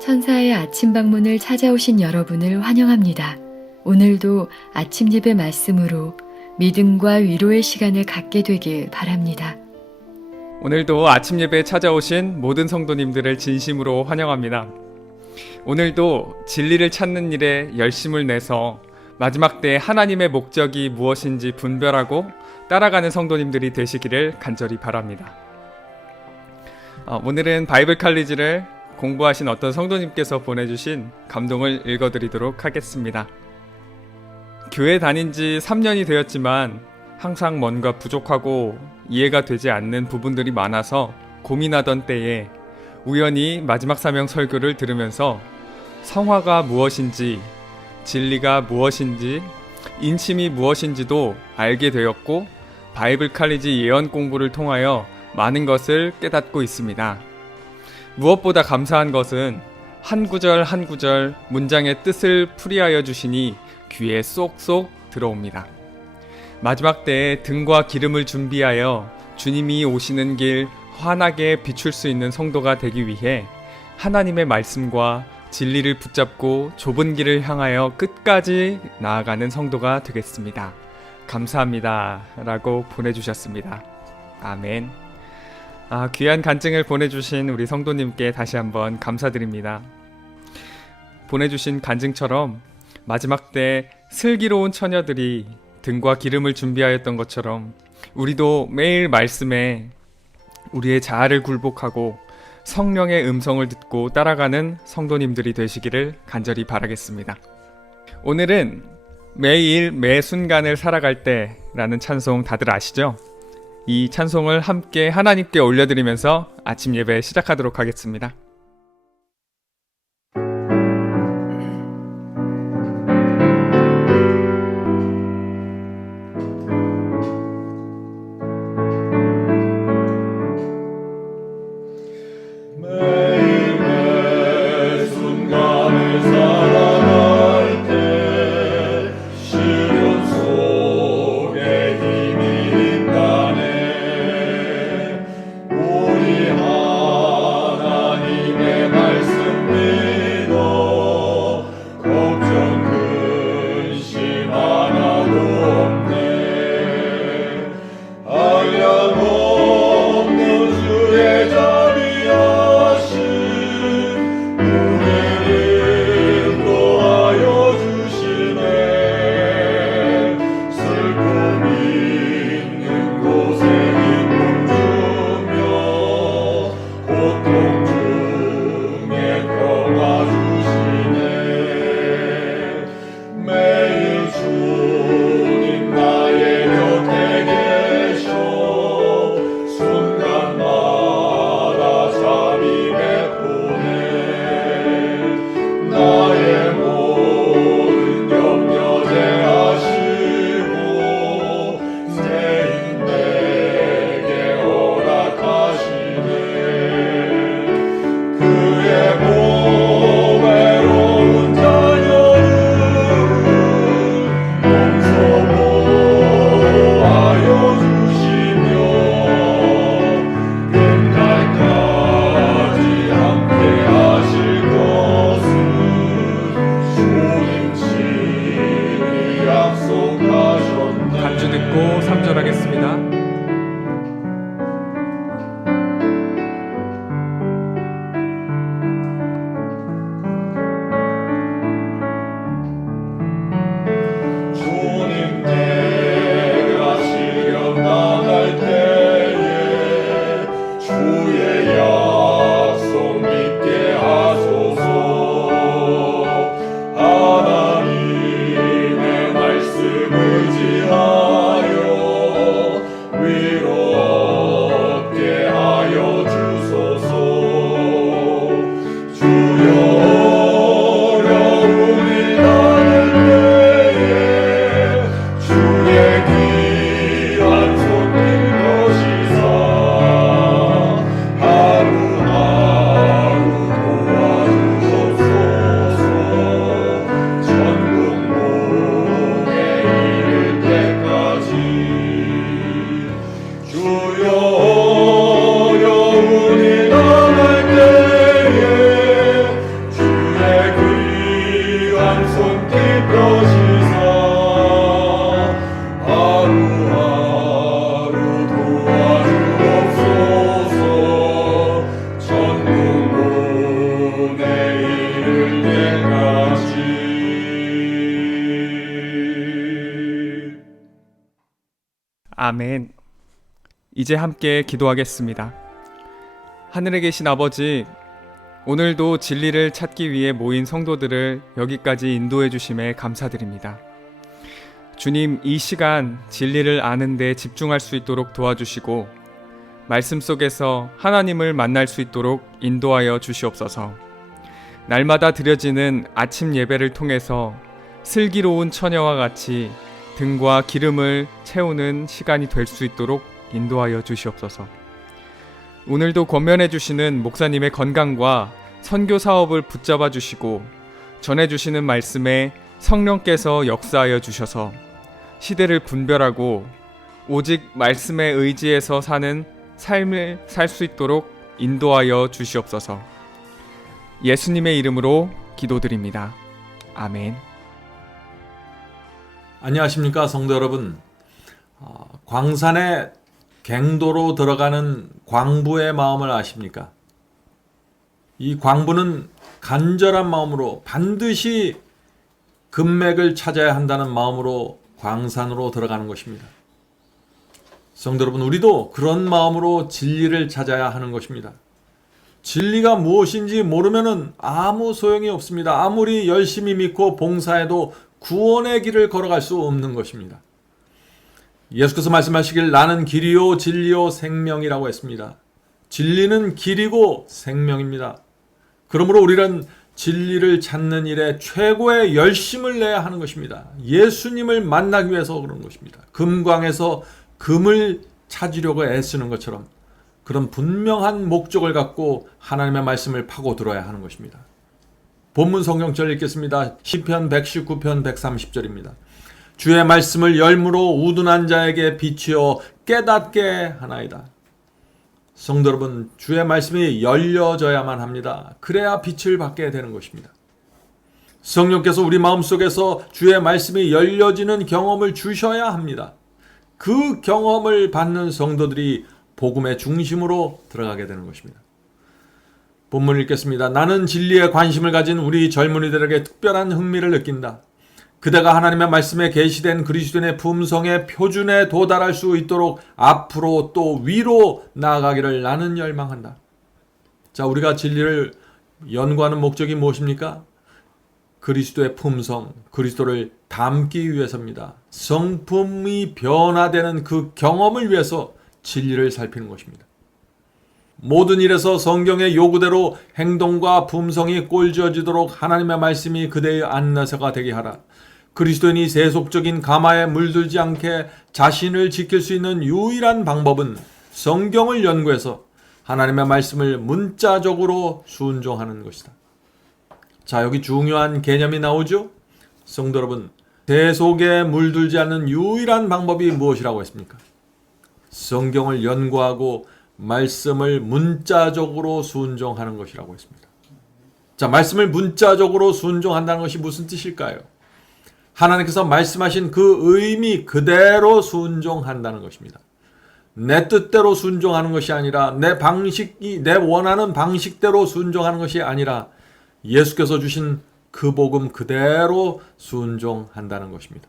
천사의 아침 방문을 찾아오신 여러분을 환영합니다. 오늘도 아침 예배 말씀으로 믿음과 위로의 시간을 갖게 되길 바랍니다. 오늘도 아침 예배에 찾아오신 모든 성도님들을 진심으로 환영합니다. 오늘도 진리를 찾는 일에 열심을 내서 마지막 때에 하나님의 목적이 무엇인지 분별하고 따라가는 성도님들이 되시기를 간절히 바랍니다. 오늘은 바이블 칼리지를 공부하신 어떤 성도님께서 보내주신 감동을 읽어드리도록 하겠습니다. 교회 다닌 지 3년이 되었지만 항상 뭔가 부족하고 이해가 되지 않는 부분들이 많아서 고민하던 때에 우연히 마지막 사명 설교를 들으면서 성화가 무엇인지, 진리가 무엇인지, 인침이 무엇인지도 알게 되었고 바이블 칼리지 예언 공부를 통하여 많은 것을 깨닫고 있습니다. 무엇보다 감사한 것은 한 구절 한 구절 문장의 뜻을 풀이하여 주시니 귀에 쏙쏙 들어옵니다. 마지막 때에 등과 기름을 준비하여 주님이 오시는 길 환하게 비출 수 있는 성도가 되기 위해 하나님의 말씀과 진리를 붙잡고 좁은 길을 향하여 끝까지 나아가는 성도가 되겠습니다. 감사합니다. 라고 보내주셨습니다. 아멘. 귀한 간증을 보내주신 우리 성도님께 다시 한번 감사드립니다. 보내주신 간증처럼 마지막 때 슬기로운 처녀들이 등과 기름을 준비하였던 것처럼 우리도 매일 말씀에 우리의 자아를 굴복하고 성령의 음성을 듣고 따라가는 성도님들이 되시기를 간절히 바라겠습니다. 오늘은 매일 매 순간을 살아갈 때라는 찬송 다들 아시죠? 이 찬송을 함께 하나님께 올려드리면서 아침 예배 시작하도록 하겠습니다. 주의 자비하시 아멘. 이제 함께 기도하겠습니다. 하늘에 계신 아버지, 오늘도 진리를 찾기 위해 모인 성도들을 여기까지 인도해 주심에 감사드립니다. 주님, 이 시간 진리를 아는 데 집중할 수 있도록 도와주시고 말씀 속에서 하나님을 만날 수 있도록 인도하여 주시옵소서. 날마다 드려지는 아침 예배를 통해서 슬기로운 처녀와 같이 등과 기름을 채우는 시간이 될 수 있도록 인도하여 주시옵소서. 오늘도 권면해 주시는 목사님의 건강과 선교 사업을 붙잡아 주시고 전해 주시는 말씀에 성령께서 역사하여 주셔서 시대를 분별하고 오직 말씀에 의지해서 사는 삶을 살 수 있도록 인도하여 주시옵소서. 예수님의 이름으로 기도드립니다. 아멘. 안녕하십니까 성도 여러분. 광산에 갱도로 들어가는 광부의 마음을 아십니까? 이 광부는 간절한 마음으로 반드시 금맥을 찾아야 한다는 마음으로 광산으로 들어가는 것입니다. 성도 여러분, 우리도 그런 마음으로 진리를 찾아야 하는 것입니다. 진리가 무엇인지 모르면은 아무 소용이 없습니다. 아무리 열심히 믿고 봉사해도 구원의 길을 걸어갈 수 없는 것입니다. 예수께서 말씀하시길 나는 길이요 진리요 생명이라고 했습니다. 진리는 길이고 생명입니다. 그러므로 우리는 진리를 찾는 일에 최고의 열심을 내야 하는 것입니다. 예수님을 만나기 위해서 그런 것입니다. 금광에서 금을 찾으려고 애쓰는 것처럼 그런 분명한 목적을 갖고 하나님의 말씀을 파고들어야 하는 것입니다. 본문 성경절 읽겠습니다. 시편 119편 130절입니다. 주의 말씀을 열무로 우둔한 자에게 비추어 깨닫게 하나이다. 성도 여러분, 주의 말씀이 열려져야만 합니다. 그래야 빛을 받게 되는 것입니다. 성령께서 우리 마음속에서 주의 말씀이 열려지는 경험을 주셔야 합니다. 그 경험을 받는 성도들이 복음의 중심으로 들어가게 되는 것입니다. 본문 읽겠습니다. 나는 진리에 관심을 가진 우리 젊은이들에게 특별한 흥미를 느낀다. 그대가 하나님의 말씀에 계시된 그리스도인의 품성의 표준에 도달할 수 있도록 앞으로 또 위로 나아가기를 나는 열망한다. 자, 우리가 진리를 연구하는 목적이 무엇입니까? 그리스도의 품성, 그리스도를 담기 위해서입니다. 성품이 변화되는 그 경험을 위해서 진리를 살피는 것입니다. 모든 일에서 성경의 요구대로 행동과 품성이 꼴지어지도록 하나님의 말씀이 그대의 안내서가 되게 하라. 그리스도인이 세속적인 가마에 물들지 않게 자신을 지킬 수 있는 유일한 방법은 성경을 연구해서 하나님의 말씀을 문자적으로 순종하는 것이다. 자, 여기 중요한 개념이 나오죠? 성도 여러분, 세속에 물들지 않는 유일한 방법이 무엇이라고 했습니까? 성경을 연구하고 말씀을 문자적으로 순종하는 것이라고 했습니다. 자, 말씀을 문자적으로 순종한다는 것이 무슨 뜻일까요? 하나님께서 말씀하신 그 의미 그대로 순종한다는 것입니다. 내 뜻대로 순종하는 것이 아니라 내 원하는 방식대로 순종하는 것이 아니라 예수께서 주신 그 복음 그대로 순종한다는 것입니다.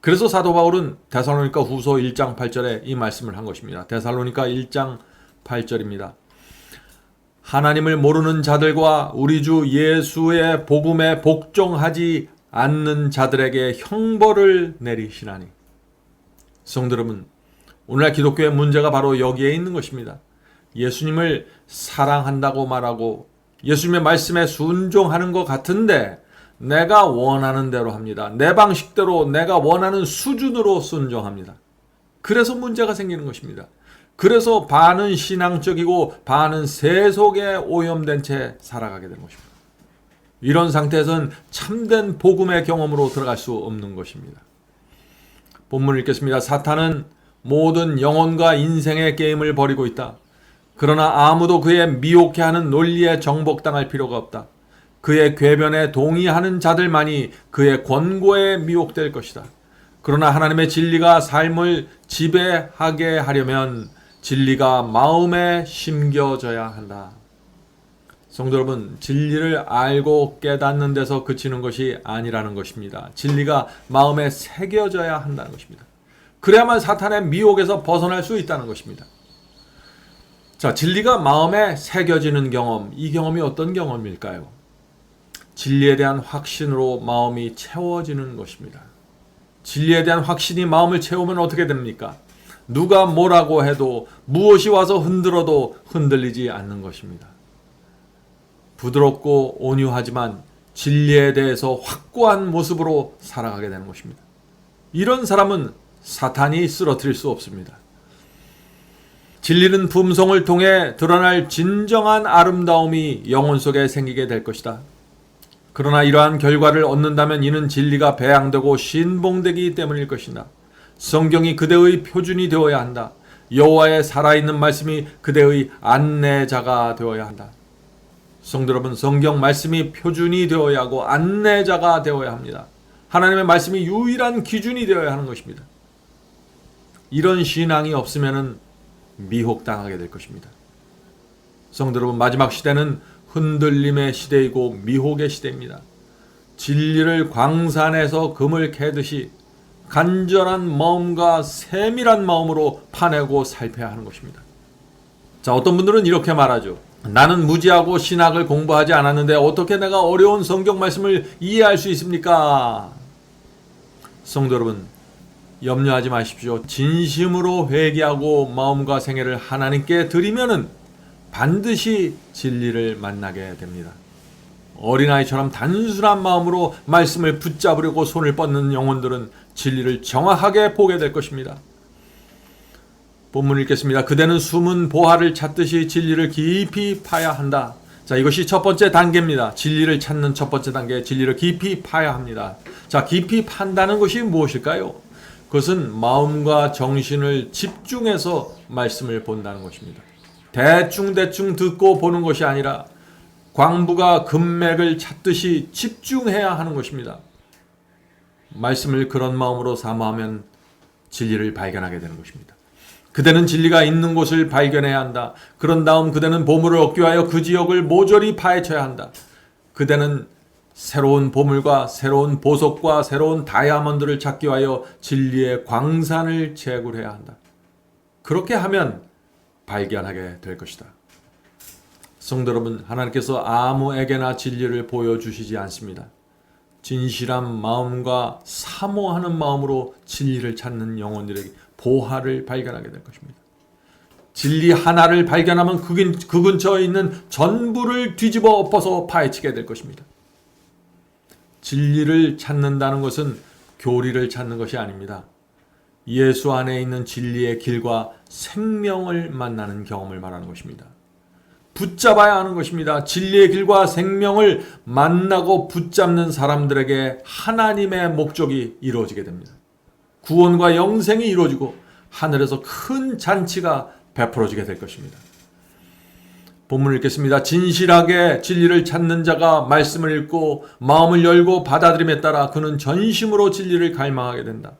그래서 사도 바울은 데살로니가 후서 1장 8절에 이 말씀을 한 것입니다. 데살로니가 1장 8절입니다. 하나님을 모르는 자들과 우리 주 예수의 복음에 복종하지 않는 자들에게 형벌을 내리시나니. 성도 여러분, 오늘날 기독교의 문제가 바로 여기에 있는 것입니다. 예수님을 사랑한다고 말하고 예수님의 말씀에 순종하는 것 같은데 내가 원하는 대로 합니다. 내 방식대로 내가 원하는 수준으로 순종합니다. 그래서 문제가 생기는 것입니다. 그래서 반은 신앙적이고 반은 세속에 오염된 채 살아가게 되는 것입니다. 이런 상태에서는 참된 복음의 경험으로 들어갈 수 없는 것입니다. 본문을 읽겠습니다. 사탄은 모든 영혼과 인생의 게임을 벌이고 있다. 그러나 아무도 그의 미혹해 하는 논리에 정복당할 필요가 없다. 그의 궤변에 동의하는 자들만이 그의 권고에 미혹될 것이다. 그러나 하나님의 진리가 삶을 지배하게 하려면 진리가 마음에 심겨져야 한다. 성도 여러분, 진리를 알고 깨닫는 데서 그치는 것이 아니라는 것입니다. 진리가 마음에 새겨져야 한다는 것입니다. 그래야만 사탄의 미혹에서 벗어날 수 있다는 것입니다. 자, 진리가 마음에 새겨지는 경험, 이 경험이 어떤 경험일까요? 진리에 대한 확신으로 마음이 채워지는 것입니다. 진리에 대한 확신이 마음을 채우면 어떻게 됩니까? 누가 뭐라고 해도 무엇이 와서 흔들어도 흔들리지 않는 것입니다. 부드럽고 온유하지만 진리에 대해서 확고한 모습으로 살아가게 되는 것입니다. 이런 사람은 사탄이 쓰러뜨릴 수 없습니다. 진리는 품성을 통해 드러날 진정한 아름다움이 영혼 속에 생기게 될 것이다. 그러나 이러한 결과를 얻는다면 이는 진리가 배양되고 신봉되기 때문일 것이다. 성경이 그대의 표준이 되어야 한다. 여호와의 살아있는 말씀이 그대의 안내자가 되어야 한다. 성도 여러분, 성경 말씀이 표준이 되어야 하고 안내자가 되어야 합니다. 하나님의 말씀이 유일한 기준이 되어야 하는 것입니다. 이런 신앙이 없으면 미혹당하게 될 것입니다. 성도 여러분, 마지막 시대는 흔들림의 시대이고 미혹의 시대입니다. 진리를 광산에서 금을 캐듯이 간절한 마음과 세밀한 마음으로 파내고 살펴야 하는 것입니다. 자, 어떤 분들은 이렇게 말하죠. 나는 무지하고 신학을 공부하지 않았는데 어떻게 내가 어려운 성경 말씀을 이해할 수 있습니까? 성도 여러분, 염려하지 마십시오. 진심으로 회개하고 마음과 생애를 하나님께 드리면은 반드시 진리를 만나게 됩니다. 어린아이처럼 단순한 마음으로 말씀을 붙잡으려고 손을 뻗는 영혼들은 진리를 정확하게 보게 될 것입니다. 본문 읽겠습니다. 그대는 숨은 보화를 찾듯이 진리를 깊이 파야 한다. 자, 이것이 첫 번째 단계입니다. 진리를 찾는 첫 번째 단계, 진리를 깊이 파야 합니다. 자, 깊이 판다는 것이 무엇일까요? 그것은 마음과 정신을 집중해서 말씀을 본다는 것입니다. 대충 듣고 보는 것이 아니라 광부가 금맥을 찾듯이 집중해야 하는 것입니다. 말씀을 그런 마음으로 사모하면 진리를 발견하게 되는 것입니다. 그대는 진리가 있는 곳을 발견해야 한다. 그런 다음 그대는 보물을 얻기 위하여 그 지역을 모조리 파헤쳐야 한다. 그대는 새로운 보물과 새로운 보석과 새로운 다이아몬드를 찾기 위하여 진리의 광산을 채굴해야 한다. 그렇게 하면 발견하게 될 것이다. 성도 여러분, 하나님께서 아무에게나 진리를 보여주시지 않습니다. 진실한 마음과 사모하는 마음으로 진리를 찾는 영혼들에게 보화를 발견하게 될 것입니다. 진리 하나를 발견하면 그 근처에 있는 전부를 뒤집어 엎어서 파헤치게 될 것입니다. 진리를 찾는다는 것은 교리를 찾는 것이 아닙니다. 예수 안에 있는 진리의 길과 생명을 만나는 경험을 말하는 것입니다. 붙잡아야 하는 것입니다. 진리의 길과 생명을 만나고 붙잡는 사람들에게 하나님의 목적이 이루어지게 됩니다. 구원과 영생이 이루어지고 하늘에서 큰 잔치가 베풀어지게 될 것입니다. 본문을 읽겠습니다. 진실하게 진리를 찾는 자가 말씀을 읽고 마음을 열고 받아들임에 따라 그는 전심으로 진리를 갈망하게 된다.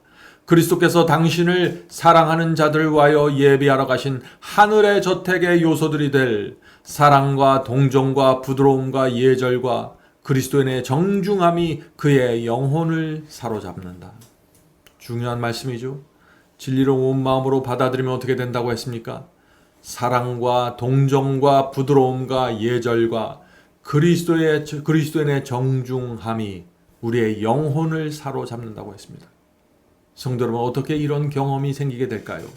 그리스도께서 당신을 사랑하는 자들을 위하여 예비하러 가신 하늘의 저택의 요소들이 될 사랑과 동정과 부드러움과 예절과 그리스도인의 정중함이 그의 영혼을 사로잡는다. 중요한 말씀이죠. 진리를 온 마음으로 받아들이면 어떻게 된다고 했습니까? 사랑과 동정과 부드러움과 예절과 그리스도인의 정중함이 우리의 영혼을 사로잡는다고 했습니다. 성도 여러분, 어떻게 이런 경험이 생기게 될까요?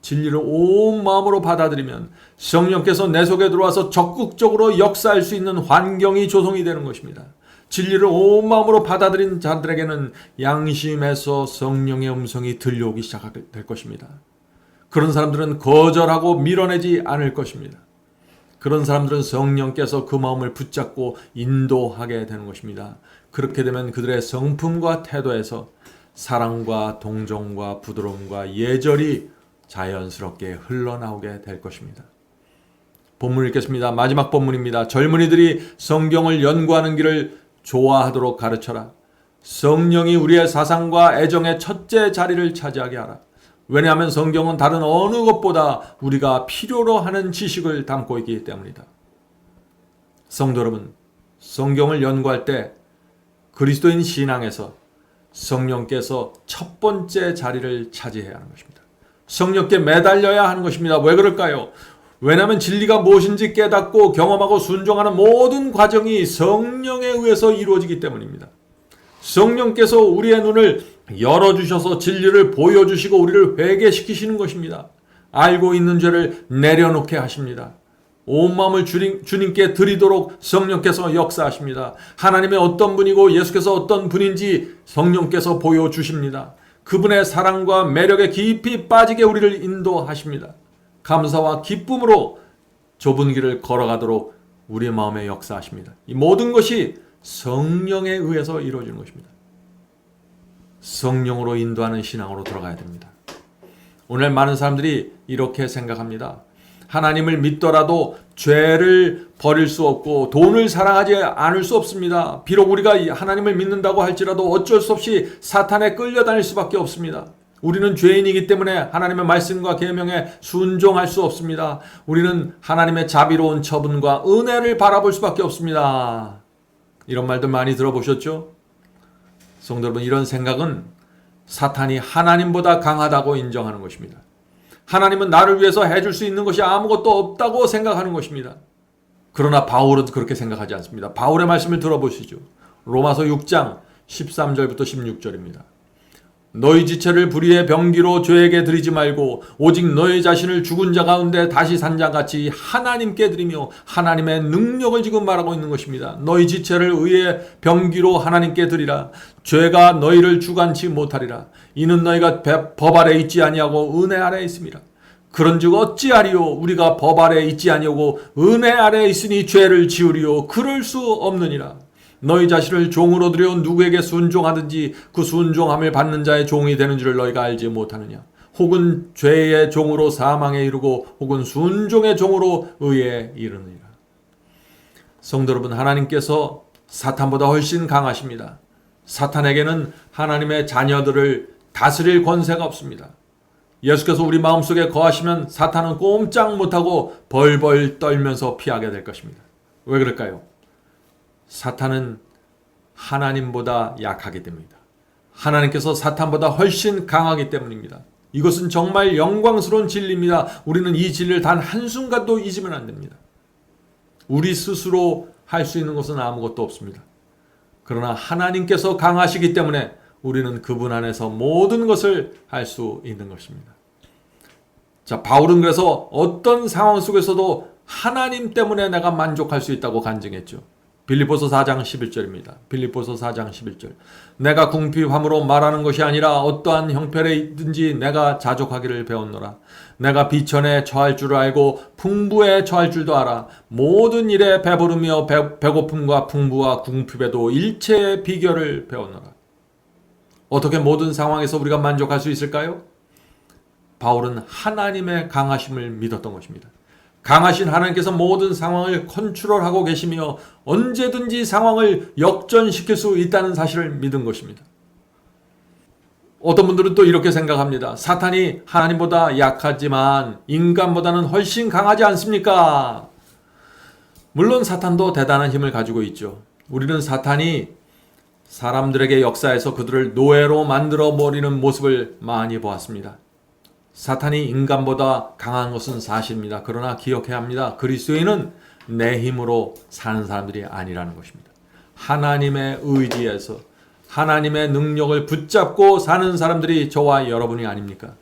진리를 온 마음으로 받아들이면 성령께서 내 속에 들어와서 적극적으로 역사할 수 있는 환경이 조성이 되는 것입니다. 진리를 온 마음으로 받아들인 자들에게는 양심에서 성령의 음성이 들려오기 시작될 것입니다. 그런 사람들은 거절하고 밀어내지 않을 것입니다. 그런 사람들은 성령께서 그 마음을 붙잡고 인도하게 되는 것입니다. 그렇게 되면 그들의 성품과 태도에서 사랑과 동정과 부드러움과 예절이 자연스럽게 흘러나오게 될 것입니다. 본문 읽겠습니다. 마지막 본문입니다. 젊은이들이 성경을 연구하는 길을 좋아하도록 가르쳐라. 성령이 우리의 사상과 애정의 첫째 자리를 차지하게 하라. 왜냐하면 성경은 다른 어느 것보다 우리가 필요로 하는 지식을 담고 있기 때문이다. 성도 여러분, 성경을 연구할 때 그리스도인 신앙에서 성령께서 첫 번째 자리를 차지해야 하는 것입니다. 성령께 매달려야 하는 것입니다. 왜 그럴까요? 왜냐하면 진리가 무엇인지 깨닫고 경험하고 순종하는 모든 과정이 성령에 의해서 이루어지기 때문입니다. 성령께서 우리의 눈을 열어주셔서 진리를 보여주시고 우리를 회개시키시는 것입니다. 알고 있는 죄를 내려놓게 하십니다. 온 마음을 주님께 드리도록 성령께서 역사하십니다. 하나님의 어떤 분이고 예수께서 어떤 분인지 성령께서 보여주십니다. 그분의 사랑과 매력에 깊이 빠지게 우리를 인도하십니다. 감사와 기쁨으로 좁은 길을 걸어가도록 우리의 마음에 역사하십니다. 이 모든 것이 성령에 의해서 이루어지는 것입니다. 성령으로 인도하는 신앙으로 들어가야 됩니다. 오늘 많은 사람들이 이렇게 생각합니다. 하나님을 믿더라도 죄를 버릴 수 없고 돈을 사랑하지 않을 수 없습니다. 비록 우리가 하나님을 믿는다고 할지라도 어쩔 수 없이 사탄에 끌려다닐 수밖에 없습니다. 우리는 죄인이기 때문에 하나님의 말씀과 계명에 순종할 수 없습니다. 우리는 하나님의 자비로운 처분과 은혜를 바라볼 수밖에 없습니다. 이런 말들 많이 들어보셨죠? 성도 여러분, 이런 생각은 사탄이 하나님보다 강하다고 인정하는 것입니다. 하나님은 나를 위해서 해줄 수 있는 것이 아무것도 없다고 생각하는 것입니다. 그러나 바울은 그렇게 생각하지 않습니다. 바울의 말씀을 들어보시죠. 로마서 6장 13절부터 16절입니다. 너희 지체를 불의의 병기로 죄에게 드리지 말고 오직 너희 자신을 죽은 자 가운데 다시 산 자같이 하나님께 드리며 하나님의 능력을 지금 말하고 있는 것입니다. 너희 지체를 의의 병기로 하나님께 드리라. 죄가 너희를 주관치 못하리라. 이는 너희가 법 아래 있지 아니하고 은혜 아래 있음이라. 그런즉 어찌하리요? 우리가 법 아래 있지 아니하고 은혜 아래 있으니 죄를 지으리요? 그럴 수 없느니라. 너희 자신을 종으로 들여 누구에게 순종하든지 그 순종함을 받는 자의 종이 되는 줄을 너희가 알지 못하느냐? 혹은 죄의 종으로 사망에 이르고 혹은 순종의 종으로 의에 이르느니라. 성도 여러분, 하나님께서 사탄보다 훨씬 강하십니다. 사탄에게는 하나님의 자녀들을 다스릴 권세가 없습니다. 예수께서 우리 마음속에 거하시면 사탄은 꼼짝 못하고 벌벌 떨면서 피하게 될 것입니다. 왜 그럴까요? 사탄은 하나님보다 약하기 때문입니다. 하나님께서 사탄보다 훨씬 강하기 때문입니다. 이것은 정말 영광스러운 진리입니다. 우리는 이 진리를 단 한순간도 잊으면 안 됩니다. 우리 스스로 할 수 있는 것은 아무것도 없습니다. 그러나 하나님께서 강하시기 때문에 우리는 그분 안에서 모든 것을 할 수 있는 것입니다. 자, 바울은 그래서 어떤 상황 속에서도 하나님 때문에 내가 만족할 수 있다고 간증했죠. 빌립보서 4장 11절입니다. 빌립보서 4장 11절. 내가 궁핍함으로 말하는 것이 아니라 어떠한 형편에 있든지 내가 자족하기를 배웠노라. 내가 비천에 처할 줄을 알고 풍부에 처할 줄도 알아. 모든 일에 배부르며 배고픔과 풍부와 궁핍에도 일체의 비결을 배웠노라. 어떻게 모든 상황에서 우리가 만족할 수 있을까요? 바울은 하나님의 강하심을 믿었던 것입니다. 강하신 하나님께서 모든 상황을 컨트롤하고 계시며 언제든지 상황을 역전시킬 수 있다는 사실을 믿은 것입니다. 어떤 분들은 또 이렇게 생각합니다. 사탄이 하나님보다 약하지만 인간보다는 훨씬 강하지 않습니까? 물론 사탄도 대단한 힘을 가지고 있죠. 우리는 사탄이 사람들에게 역사해서 그들을 노예로 만들어 버리는 모습을 많이 보았습니다. 사탄이 인간보다 강한 것은 사실입니다. 그러나 기억해야 합니다. 그리스도인은 내 힘으로 사는 사람들이 아니라는 것입니다. 하나님의 의지에서 하나님의 능력을 붙잡고 사는 사람들이 저와 여러분이 아닙니까?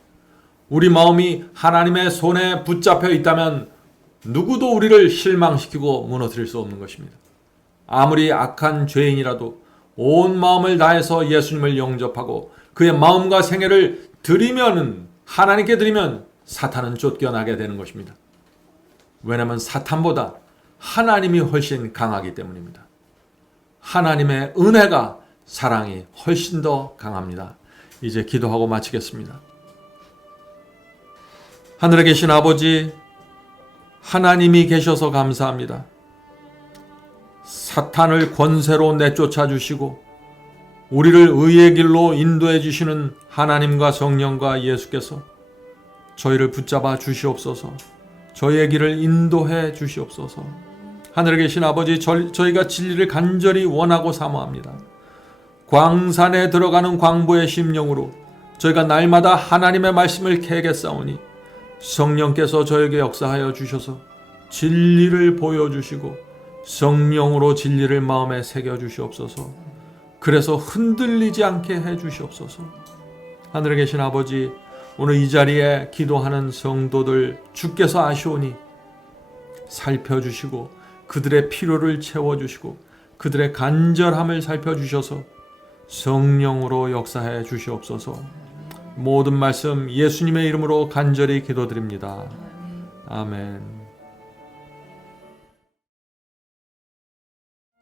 우리 마음이 하나님의 손에 붙잡혀 있다면 누구도 우리를 실망시키고 무너뜨릴 수 없는 것입니다. 아무리 악한 죄인이라도 온 마음을 다해서 예수님을 영접하고 그의 마음과 생애를 하나님께 드리면 사탄은 쫓겨나게 되는 것입니다. 왜냐하면 사탄보다 하나님이 훨씬 강하기 때문입니다. 하나님의 은혜가 사랑이 훨씬 더 강합니다. 이제 기도하고 마치겠습니다. 하늘에 계신 아버지, 하나님이 계셔서 감사합니다. 사탄을 권세로 내쫓아 주시고 우리를 의의 길로 인도해 주시는 하나님과 성령과 예수께서 저희를 붙잡아 주시옵소서. 저희의 길을 인도해 주시옵소서. 하늘에 계신 아버지, 저희가 진리를 간절히 원하고 사모합니다. 광산에 들어가는 광부의 심령으로 저희가 날마다 하나님의 말씀을 캐겠사오니 성령께서 저에게 역사하여 주셔서 진리를 보여주시고 성령으로 진리를 마음에 새겨주시옵소서. 그래서 흔들리지 않게 해주시옵소서. 하늘에 계신 아버지, 오늘 이 자리에 기도하는 성도들 주께서 아시오니 살펴주시고 그들의 필요를 채워주시고 그들의 간절함을 살펴주셔서 성령으로 역사해 주시옵소서. 모든 말씀 예수님의 이름으로 간절히 기도드립니다. 아멘.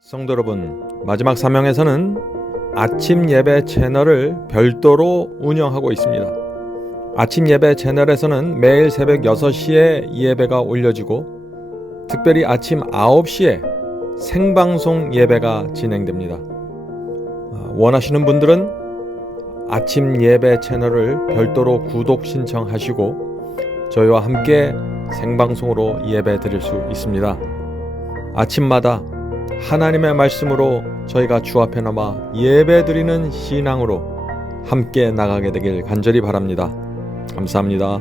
성도 여러분, 마지막 사명에서는 아침 예배 채널을 별도로 운영하고 있습니다. 아침 예배 채널에서는 매일 새벽 6시에 예배가 올려지고 특별히 아침 9시에 생방송 예배가 진행됩니다. 원하시는 분들은 아침 예배 채널을 별도로 구독 신청하시고 저희와 함께 생방송으로 예배 드릴 수 있습니다. 아침마다 하나님의 말씀으로 저희가 주 앞에 나와 예배 드리는 신앙으로 함께 나가게 되길 간절히 바랍니다. 감사합니다.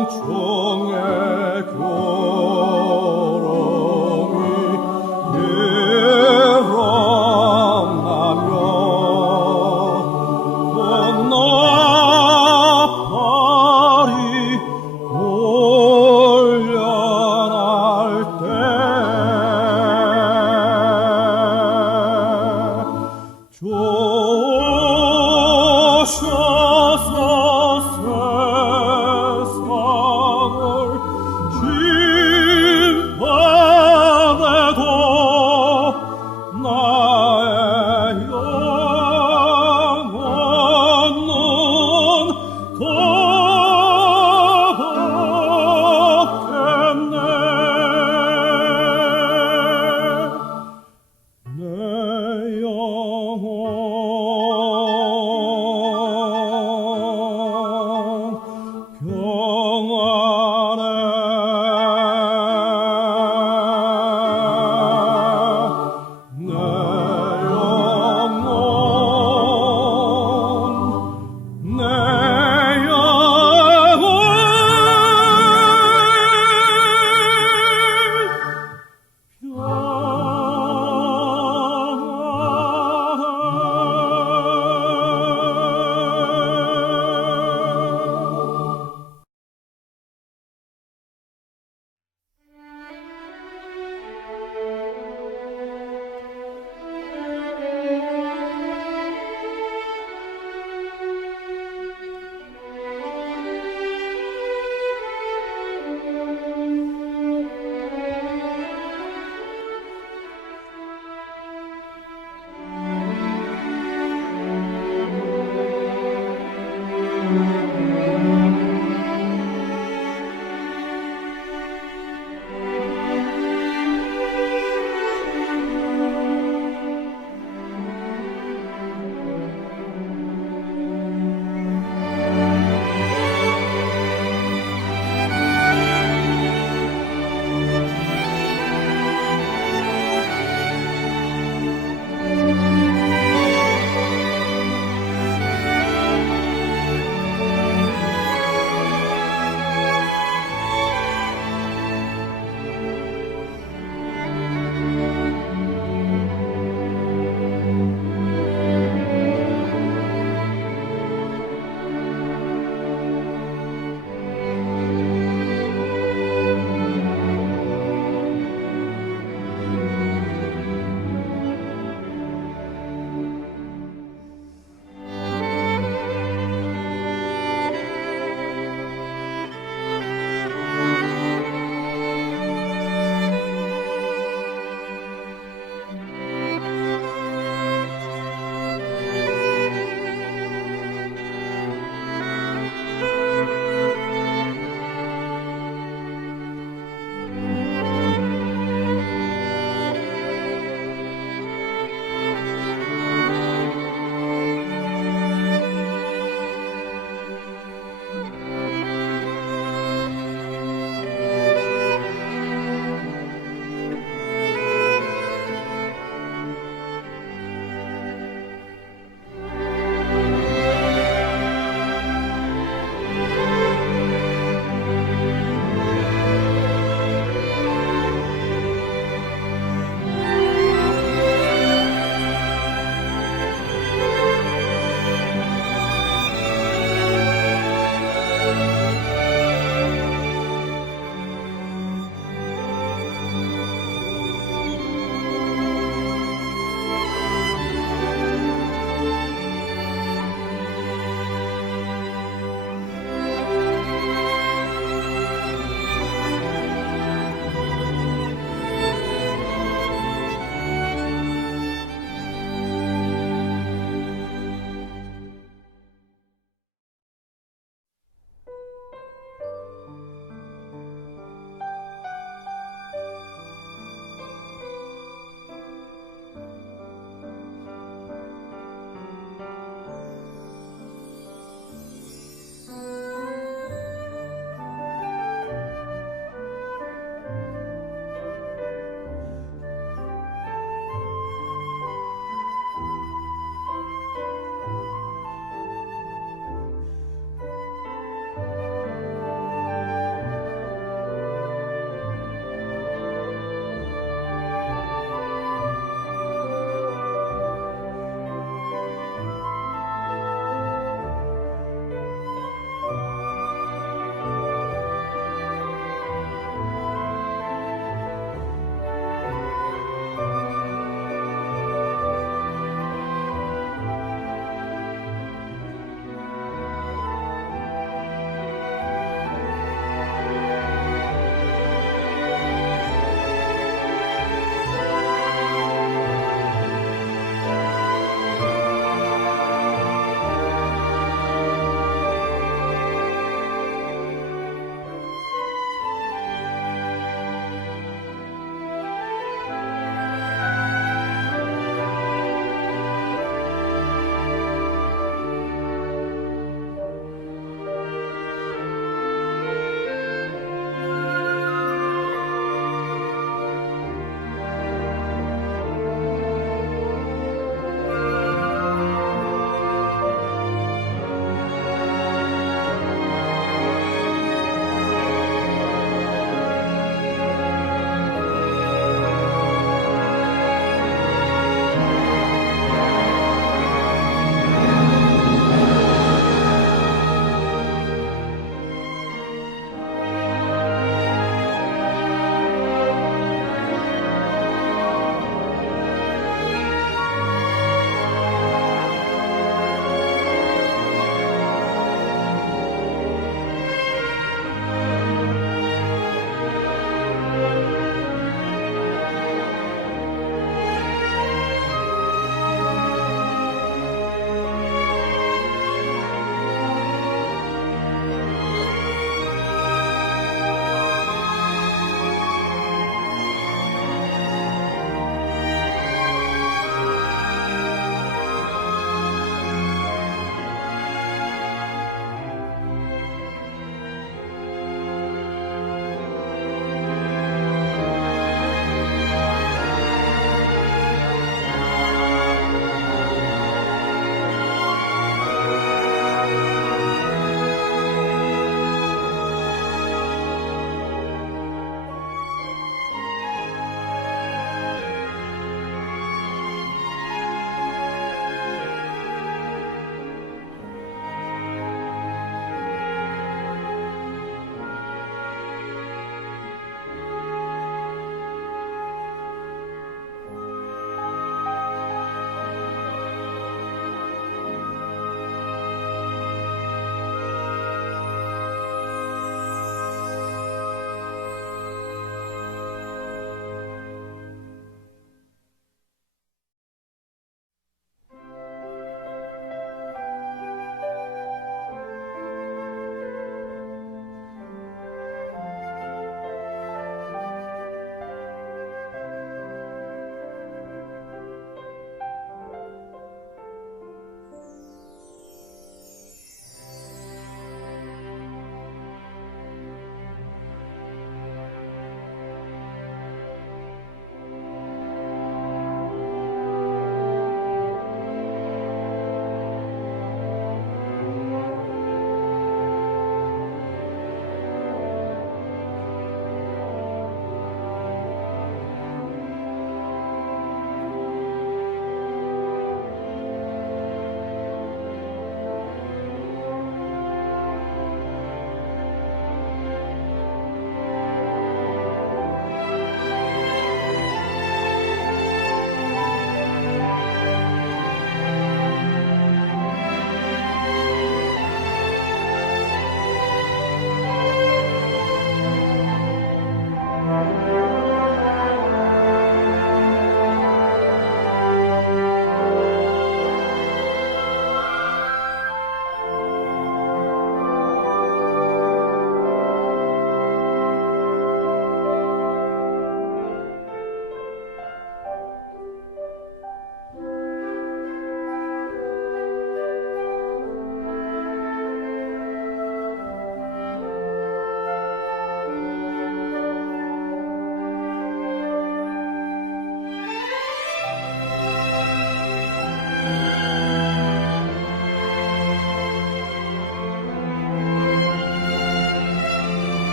교공청의 교롱이 일어나며 꽃나팔이 올려날 때 내 영혼